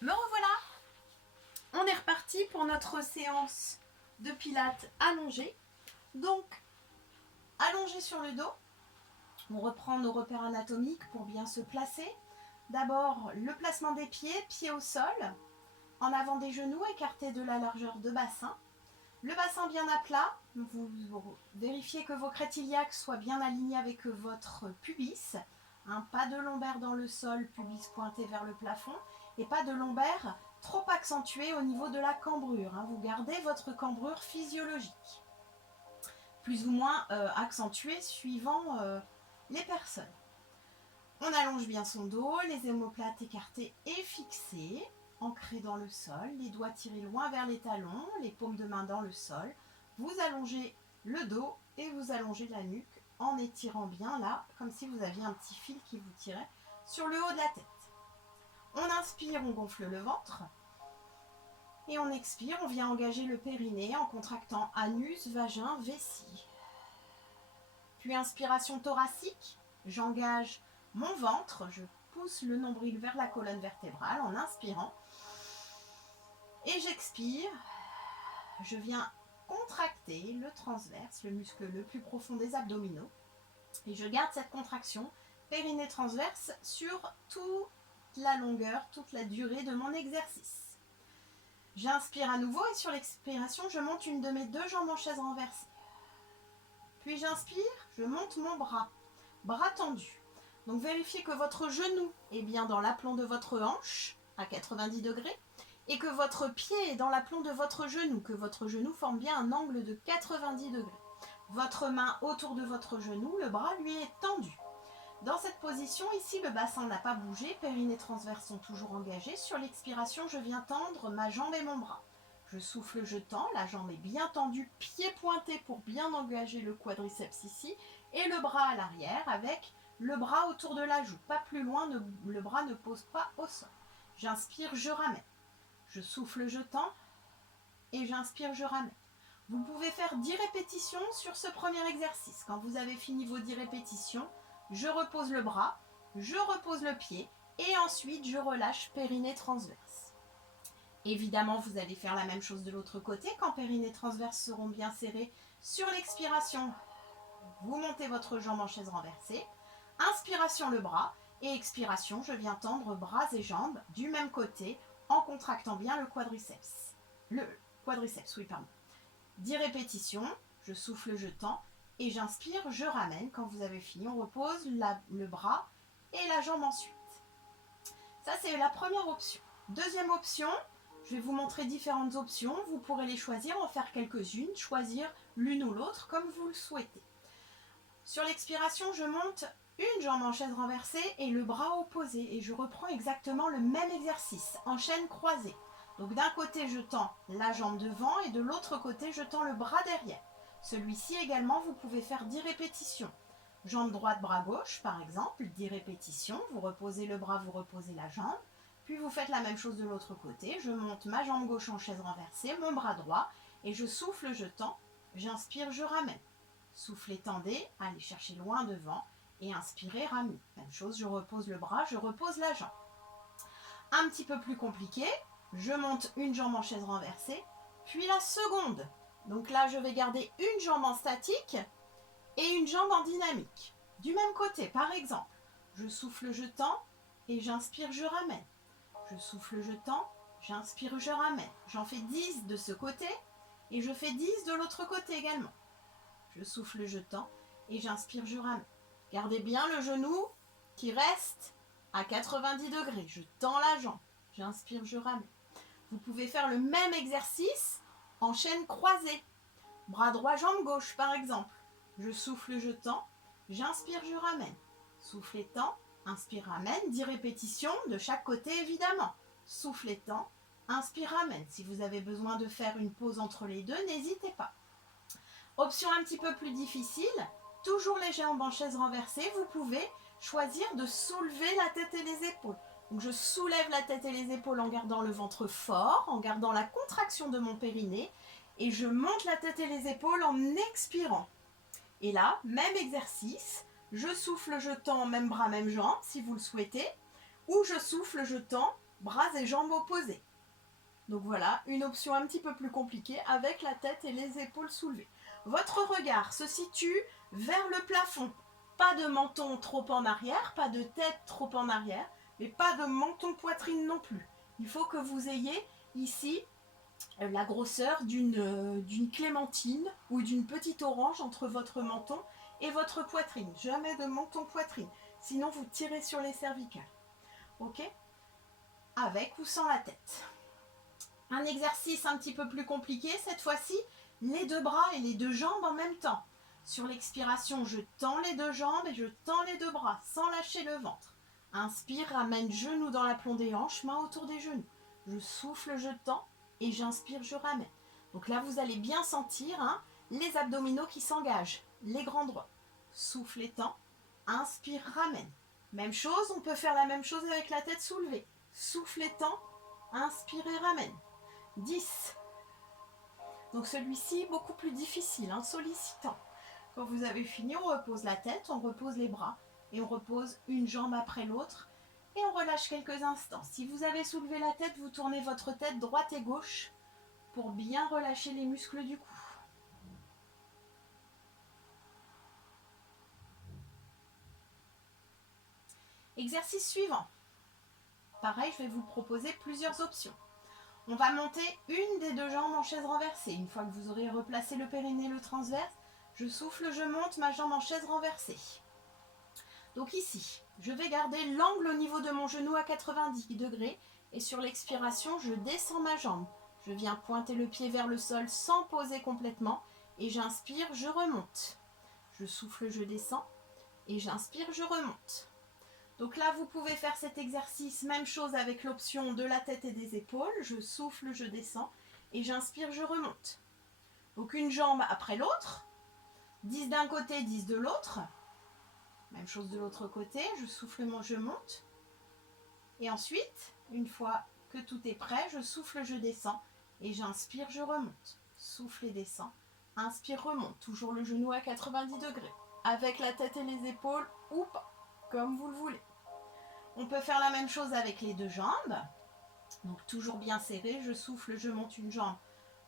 Me revoilà. On est reparti pour notre séance de pilates allongée. Donc, allongé sur le dos, on reprend nos repères anatomiques pour bien se placer. D'abord, le placement des pieds, pieds au sol, en avant des genoux, écartés de la largeur de bassin. Le bassin bien à plat, vous vérifiez que vos crêtes iliaques soient bien alignées avec votre pubis. Pas de lombaire dans le sol, pubis pointé vers le plafond, et pas de lombaire trop accentué au niveau de la cambrure. Vous gardez votre cambrure physiologique, plus ou moins accentuée suivant les personnes. On allonge bien son dos, les omoplates écartées et fixées, ancrées dans le sol, les doigts tirés loin vers les talons, les paumes de main dans le sol. Vous allongez le dos et vous allongez la nuque en étirant bien là, comme si vous aviez un petit fil qui vous tirait sur le haut de la tête. On inspire, on gonfle le ventre. Et on expire, on vient engager le périnée en contractant anus, vagin, vessie. Puis inspiration thoracique, j'engage mon ventre, je pousse le nombril vers la colonne vertébrale en inspirant. Et j'expire, je viens contracter le transverse, le muscle le plus profond des abdominaux. Et je garde cette contraction périnée transverse sur toute la longueur, toute la durée de mon exercice. J'inspire à nouveau et sur l'expiration, je monte une de mes deux jambes en chaise renversée. Puis j'inspire, je monte mon bras tendu. Donc vérifiez que votre genou est bien dans l'aplomb de votre hanche à 90 degrés et que votre pied est dans l'aplomb de votre genou, que votre genou forme bien un angle de 90 degrés. Votre main autour de votre genou, le bras lui est tendu. Dans cette position, ici, le bassin n'a pas bougé, périnée transverse sont toujours engagés. Sur l'expiration, je viens tendre ma jambe et mon bras. Je souffle, je tends, la jambe est bien tendue, pied pointé pour bien engager le quadriceps ici, et le bras à l'arrière avec le bras autour de la joue. Pas plus loin, le bras ne pose pas au sol. J'inspire, je ramène. Je souffle, je tends, et j'inspire, je ramène. Vous pouvez faire 10 répétitions sur ce premier exercice. Quand vous avez fini vos 10 répétitions, je repose le bras, je repose le pied et ensuite je relâche périnée transverse. Évidemment, vous allez faire la même chose de l'autre côté. Quand périnée transverse seront bien serrés, sur l'expiration, vous montez votre jambe en chaise renversée. Inspiration, le bras. Et expiration, je viens tendre bras et jambes du même côté en contractant bien le quadriceps. Le quadriceps, oui, pardon. 10 répétitions, je souffle, je tends. Et j'inspire, je ramène. Quand vous avez fini, on repose le bras et la jambe ensuite. Ça, c'est la première option. Deuxième option, je vais vous montrer différentes options. Vous pourrez les choisir, en faire quelques-unes, choisir l'une ou l'autre comme vous le souhaitez. Sur l'expiration, je monte une jambe en chaise renversée et le bras opposé. Et je reprends exactement le même exercice, en chaîne croisée. Donc d'un côté, je tends la jambe devant et de l'autre côté, je tends le bras derrière. Celui-ci également, vous pouvez faire 10 répétitions. Jambe droite, bras gauche, par exemple, 10 répétitions. Vous reposez le bras, vous reposez la jambe. Puis vous faites la même chose de l'autre côté. Je monte ma jambe gauche en chaise renversée, mon bras droit, et je souffle, je tends. J'inspire, je ramène. Soufflez, tendez, allez chercher loin devant, et inspirez, ramenez. Même chose, je repose le bras, je repose la jambe. Un petit peu plus compliqué, je monte une jambe en chaise renversée, puis la seconde. Donc là, je vais garder une jambe en statique et une jambe en dynamique. Du même côté, par exemple, je souffle, je tends et j'inspire, je ramène. Je souffle, je tends, j'inspire, je ramène. J'en fais 10 de ce côté et je fais 10 de l'autre côté également. Je souffle, je tends et j'inspire, je ramène. Gardez bien le genou qui reste à 90 degrés. Je tends la jambe, j'inspire, je ramène. Vous pouvez faire le même exercice en chaîne croisée. Bras droit, jambe gauche, par exemple. Je souffle, je tends. J'inspire, je ramène. Souffle et tends. Inspire, ramène. 10 répétitions de chaque côté, évidemment. Souffle et tends. Inspire, ramène. Si vous avez besoin de faire une pause entre les deux, n'hésitez pas. Option un petit peu plus difficile. Toujours les jambes en chaise renversée. Vous pouvez choisir de soulever la tête et les épaules. Donc je soulève la tête et les épaules en gardant le ventre fort, en gardant la contraction de mon périnée. Et je monte la tête et les épaules en expirant. Et là, même exercice, je souffle, je tends, même bras, même jambe, si vous le souhaitez. Ou je souffle, je tends, bras et jambes opposés. Donc voilà, une option un petit peu plus compliquée avec la tête et les épaules soulevées. Votre regard se situe vers le plafond. Pas de menton trop en arrière, pas de tête trop en arrière, mais pas de menton poitrine non plus. Il faut que vous ayez ici la grosseur d'une clémentine ou d'une petite orange entre votre menton et votre poitrine. Jamais de menton poitrine, sinon vous tirez sur les cervicales. Ok? Avec ou sans la tête. Un exercice un petit peu plus compliqué, cette fois-ci, les deux bras et les deux jambes en même temps. Sur l'expiration, je tends les deux jambes et je tends les deux bras sans lâcher le ventre. Inspire, ramène genoux dans l'aplomb des hanches, mains autour des genoux. Je souffle, je tends et j'inspire, je ramène. Donc là, vous allez bien sentir les abdominaux qui s'engagent, les grands droits. Souffle et tends, inspire, ramène. Même chose, on peut faire la même chose avec la tête soulevée. Souffle et tends, inspire et ramène. 10. Donc celui-ci, beaucoup plus difficile, sollicitant. Quand vous avez fini, on repose la tête, on repose les bras et on repose une jambe après l'autre et on relâche quelques instants. Si vous avez soulevé la tête, vous tournez votre tête droite et gauche pour bien relâcher les muscles du cou. Exercice suivant. Pareil, je vais vous proposer plusieurs options. On va monter une des deux jambes en chaise renversée. Une fois que vous aurez replacé le périnée, le transverse, je souffle, je monte ma jambe en chaise renversée. Donc ici, je vais garder l'angle au niveau de mon genou à 90 degrés et sur l'expiration, je descends ma jambe. Je viens pointer le pied vers le sol sans poser complètement et j'inspire, je remonte. Je souffle, je descends et j'inspire, je remonte. Donc là, vous pouvez faire cet exercice, même chose avec l'option de la tête et des épaules. Je souffle, je descends et j'inspire, je remonte. Donc une jambe après l'autre, 10 d'un côté, 10 de l'autre. Même chose de l'autre côté, je souffle, je monte. Et ensuite, une fois que tout est prêt, je souffle, je descends et j'inspire, je remonte. Souffle et descends. Inspire, remonte. Toujours le genou à 90 degrés. Avec la tête et les épaules ou pas, comme vous le voulez. On peut faire la même chose avec les deux jambes. Donc toujours bien serré, je souffle, je monte une jambe,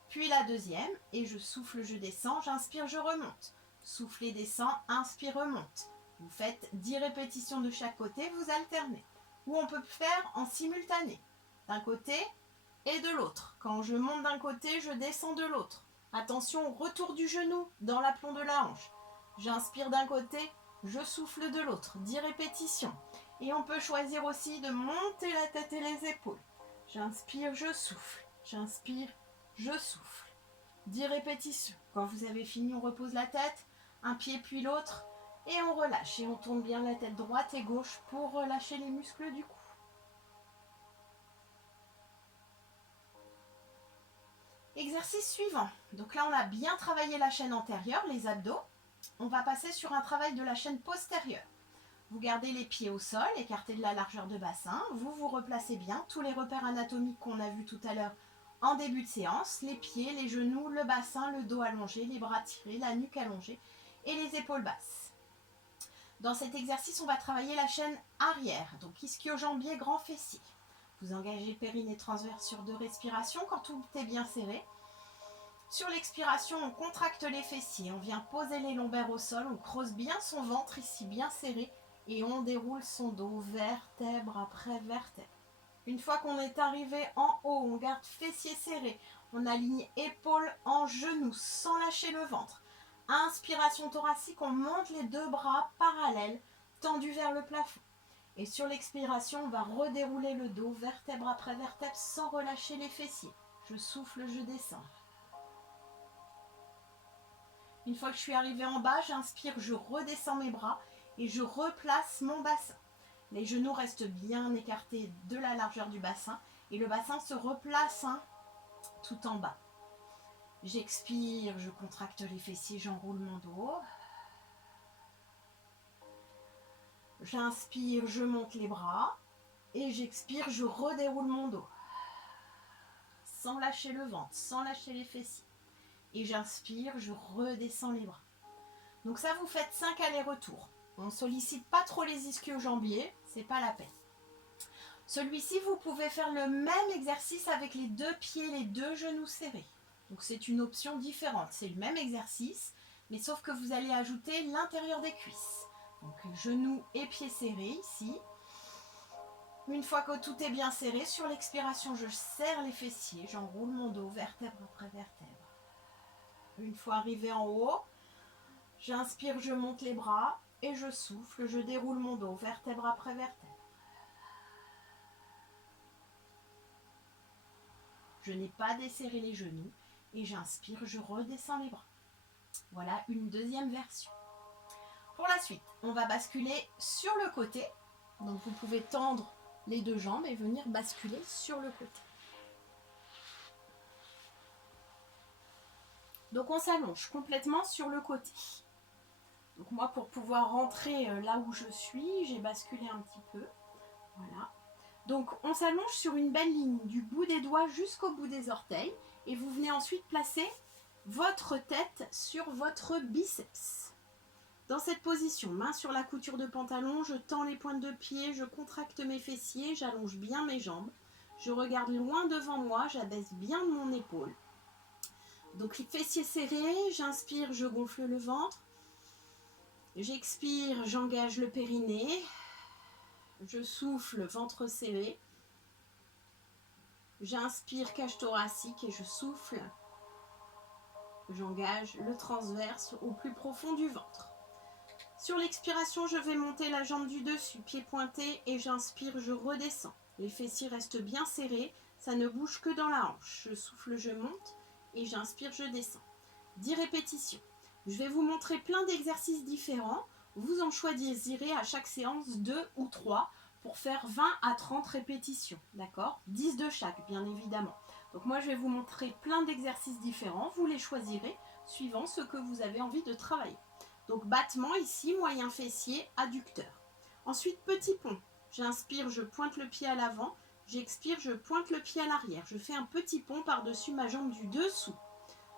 puis la deuxième, et je souffle, je descends, j'inspire, je remonte. Souffle et descend, inspire, remonte. Vous faites 10 répétitions de chaque côté, vous alternez. Ou on peut faire en simultané, d'un côté et de l'autre. Quand je monte d'un côté, je descends de l'autre. Attention, retour du genou dans l'aplomb de la hanche. J'inspire d'un côté, je souffle de l'autre. 10 répétitions. Et on peut choisir aussi de monter la tête et les épaules. J'inspire, je souffle. J'inspire, je souffle. 10 répétitions. Quand vous avez fini, on repose la tête, un pied puis l'autre, et on relâche. Et on tourne bien la tête droite et gauche pour relâcher les muscles du cou. Exercice suivant. Donc là, on a bien travaillé la chaîne antérieure, les abdos. On va passer sur un travail de la chaîne postérieure. Vous gardez les pieds au sol, écartés de la largeur de bassin. Vous vous replacez bien. Tous les repères anatomiques qu'on a vus tout à l'heure en début de séance. Les pieds, les genoux, le bassin, le dos allongé, les bras tirés, la nuque allongée et les épaules basses. Dans cet exercice, on va travailler la chaîne arrière. Donc ischio-jambier, grand fessier. Vous engagez le périnée transverse sur 2 respirations quand tout est bien serré. Sur l'expiration, on contracte les fessiers. On vient poser les lombaires au sol. On creuse bien son ventre ici, bien serré. Et on déroule son dos, vertèbre après vertèbre. Une fois qu'on est arrivé en haut, on garde fessiers serrés. On aligne épaules en genoux sans lâcher le ventre. Inspiration thoracique, on monte les 2 bras parallèles, tendus vers le plafond. Et sur l'expiration, on va redérouler le dos, vertèbre après vertèbre, sans relâcher les fessiers. Je souffle, je descends. Une fois que je suis arrivée en bas, j'inspire, je redescends mes bras et je replace mon bassin. Les genoux restent bien écartés de la largeur du bassin et le bassin se replace tout en bas. J'expire, je contracte les fessiers, j'enroule mon dos. J'inspire, je monte les bras et j'expire, je redéroule mon dos. Sans lâcher le ventre, sans lâcher les fessiers. Et j'inspire, je redescends les bras. Donc ça, vous faites 5 allers-retours. On ne sollicite pas trop les ischio-jambiers, c'est pas la peine. Celui-ci, vous pouvez faire le même exercice avec les deux pieds, les deux genoux serrés. Donc c'est une option différente. C'est le même exercice, mais sauf que vous allez ajouter l'intérieur des cuisses. Donc genoux et pieds serrés ici. Une fois que tout est bien serré, sur l'expiration, je serre les fessiers, j'enroule mon dos, vertèbre après vertèbre. Une fois arrivé en haut, j'inspire, je monte les bras et je souffle, je déroule mon dos, vertèbre après vertèbre. Je n'ai pas desserré les genoux et j'inspire, je redescends les bras. Voilà une deuxième version. Pour la suite, on va basculer sur le côté. Donc vous pouvez tendre les deux jambes et venir basculer sur le côté. Donc on s'allonge complètement sur le côté. Donc moi, pour pouvoir rentrer là où je suis, j'ai basculé un petit peu. Voilà. Donc on s'allonge sur une belle ligne du bout des doigts jusqu'au bout des orteils. Et vous venez ensuite placer votre tête sur votre biceps. Dans cette position, main sur la couture de pantalon, je tends les pointes de pied, je contracte mes fessiers, j'allonge bien mes jambes. Je regarde loin devant moi, j'abaisse bien mon épaule. Donc les fessiers serrés, j'inspire, je gonfle le ventre. J'expire, j'engage le périnée. Je souffle, ventre serré. J'inspire, cage thoracique et je souffle. J'engage le transverse au plus profond du ventre. Sur l'expiration, je vais monter la jambe du dessus, pied pointé, et j'inspire, je redescends. Les fessiers restent bien serrés, ça ne bouge que dans la hanche. Je souffle, je monte, et j'inspire, je descends. 10 répétitions. Je vais vous montrer plein d'exercices différents. Vous en choisirez à chaque séance 2 ou 3 pour faire 20 à 30 répétitions. D'accord ? 10 de chaque, bien évidemment. Donc moi, je vais vous montrer plein d'exercices différents. Vous les choisirez suivant ce que vous avez envie de travailler. Donc battement ici, moyen fessier, adducteur. Ensuite, petit pont. J'inspire, je pointe le pied à l'avant. J'expire, je pointe le pied à l'arrière. Je fais un petit pont par-dessus ma jambe du dessous.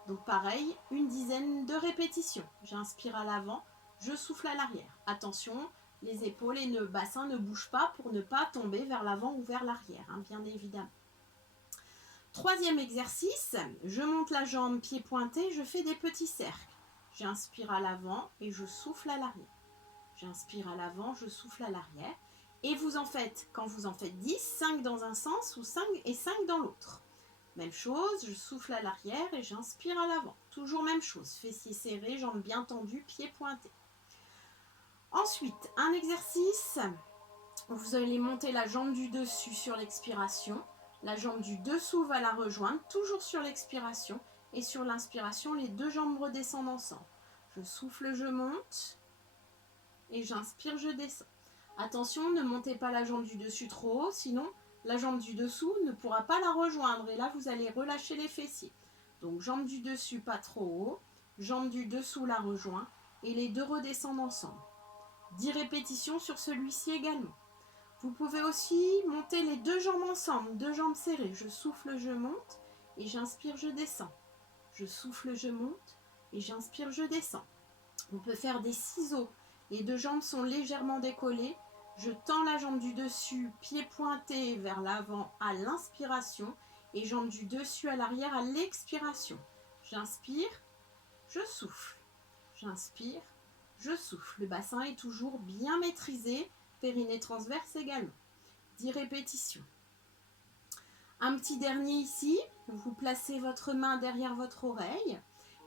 Donc pareil, une dizaine de répétitions. J'inspire à l'avant, je souffle à l'arrière. Attention, les épaules et le bassin ne bougent pas pour ne pas tomber vers l'avant ou vers l'arrière, hein, bien évidemment. Troisième exercice, je monte la jambe, pied pointé, je fais des petits cercles. J'inspire à l'avant et je souffle à l'arrière. J'inspire à l'avant, je souffle à l'arrière. Et vous en faites, quand vous en faites 10, 5 dans un sens ou 5 et 5 dans l'autre. Même chose, je souffle à l'arrière et j'inspire à l'avant. Toujours même chose, fessiers serrés, jambes bien tendues, pieds pointés. Ensuite, un exercice, vous allez monter la jambe du dessus sur l'expiration. La jambe du dessous va la rejoindre, toujours sur l'expiration. Et sur l'inspiration, les deux jambes redescendent ensemble. Je souffle, je monte. Et j'inspire, je descends. Attention, ne montez pas la jambe du dessus trop haut, sinon la jambe du dessous ne pourra pas la rejoindre. Et là, vous allez relâcher les fessiers. Donc, jambe du dessus pas trop haut. Jambe du dessous la rejoint. Et les deux redescendent ensemble. 10 répétitions sur celui-ci également. Vous pouvez aussi monter les deux jambes ensemble, deux jambes serrées. Je souffle, je monte. Et j'inspire, je descends. Je souffle, je monte. Et j'inspire, je descends. On peut faire des ciseaux. Les deux jambes sont légèrement décollées. Je tends la jambe du dessus, pied pointé vers l'avant à l'inspiration et jambe du dessus à l'arrière à l'expiration. J'inspire, je souffle. J'inspire, je souffle. Le bassin est toujours bien maîtrisé, périnée transverse également. 10 répétitions. Un petit dernier ici, vous placez votre main derrière votre oreille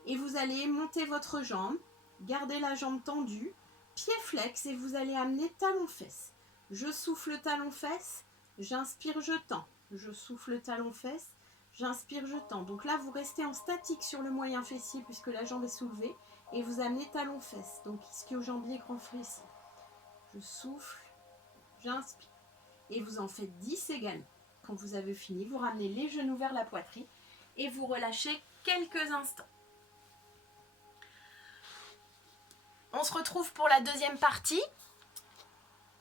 et vous allez monter votre jambe, garder la jambe tendue, pied flex et vous allez amener talon-fesse. Je souffle talon-fesse, j'inspire, je tends. Je souffle talon-fesse, j'inspire, je tends. Donc là, vous restez en statique sur le moyen fessier puisque la jambe est soulevée et vous amenez talon-fesse. Donc ischio-jambier, grand fessier. Je souffle, j'inspire. Et vous en faites 10 également. Quand vous avez fini, vous ramenez les genoux vers la poitrine et vous relâchez quelques instants. On se retrouve pour la deuxième partie.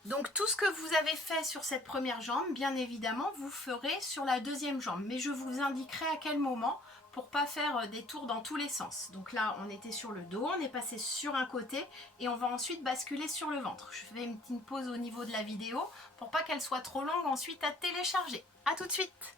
Donc tout ce que vous avez fait sur cette première jambe, bien évidemment, vous ferez sur la deuxième jambe. Mais je vous indiquerai à quel moment pour pas faire des tours dans tous les sens. Donc là, on était sur le dos, on est passé sur un côté et on va ensuite basculer sur le ventre. Je fais une petite pause au niveau de la vidéo pour pas qu'elle soit trop longue ensuite à télécharger. A tout de suite!